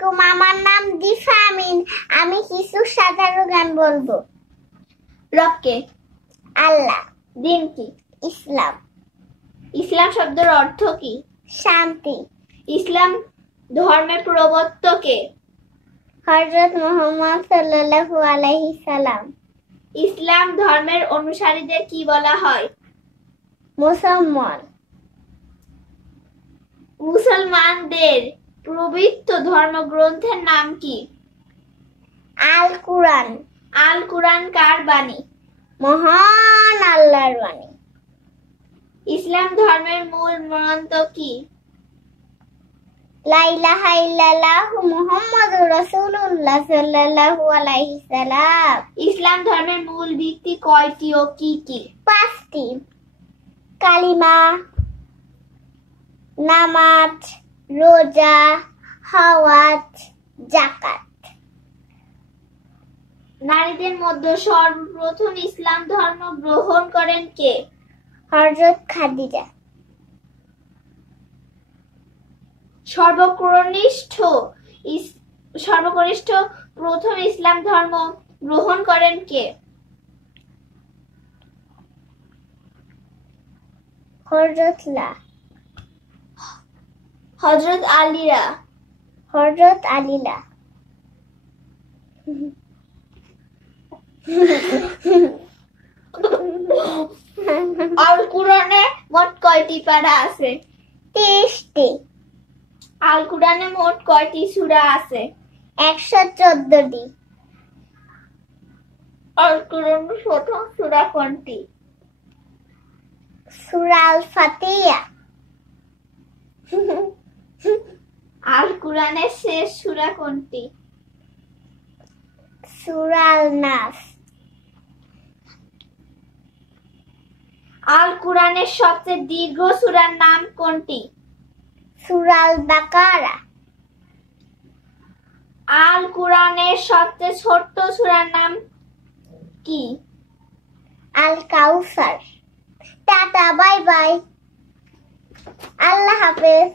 আলাইকুম, আমার নাম দিফা আমিন। আমি কিছু সাধারণ জ্ঞান বলবো। রবকে। আল্লাহ। দিন কি? ইসলাম। ইসলাম শব্দের অর্থ কি? শান্তি। ইসলাম ধর্মের প্রবর্তক কে? হযরত মুহাম্মদ সাল্লাল্লাহু আলাইহি সাল্লাম। ইসলাম ধর্মের অনুসারীদের কি বলা হয়? মুসলমান। মুসলমানদের পবিত্র ধর্মগ্রন্থের নাম কি? আল কুরআন। আল কুরআন কার বাণী? মহান আল্লাহর বাণী। ইসলাম ধর্মের মূল মন্ত্র কি? লা ইলাহা ইল্লাল্লাহু মুহাম্মাদুর রাসূলুল্লাহ সাল্লাল্লাহু আলাইহি সাল্লাম। ইসলাম ধর্মের মূল ভিত্তি কয়টি ও কি কি? 5টি। কালিমা, নামাজ, রোজা, হওয়াজ, যাকাত। নারীদের মধ্যে সর্বপ্রথম ইসলাম ধর্ম গ্রহণ করেন কে? হযরত খাদিজা। সর্বকনিষ্ঠ প্রথম ইসলাম ধর্ম গ্রহণ করেন কে? হযরত আলীরা। হযরত আলীলা। আল কুরআনে মোট কয়টি পারা আছে? 30টি। আল কুরআনে মোট কয়টি সূরা আছে? 114টি। আল কুরআনের প্রথম সূরা কোনটি? সূরা আল ফাতিহা। আল কুরআনের শেষ সূরা কোনটি? সূরা আল নাস। আল কুরআনের সবচেয়ে দীর্ঘ সূরার নাম কোনটি? সূরা আল বাকারা। আল কুরআনের সবচেয়ে ছোট সূরার নাম কি? আল কাউসার। টাটা, বাই বাই, আল্লাহ হাফেজ।